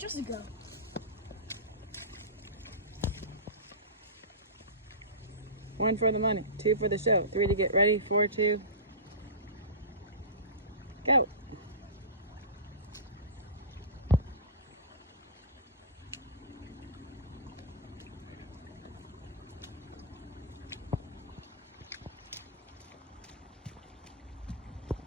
Just go. One for the money, two for the show, three to get ready, 4, 2, go.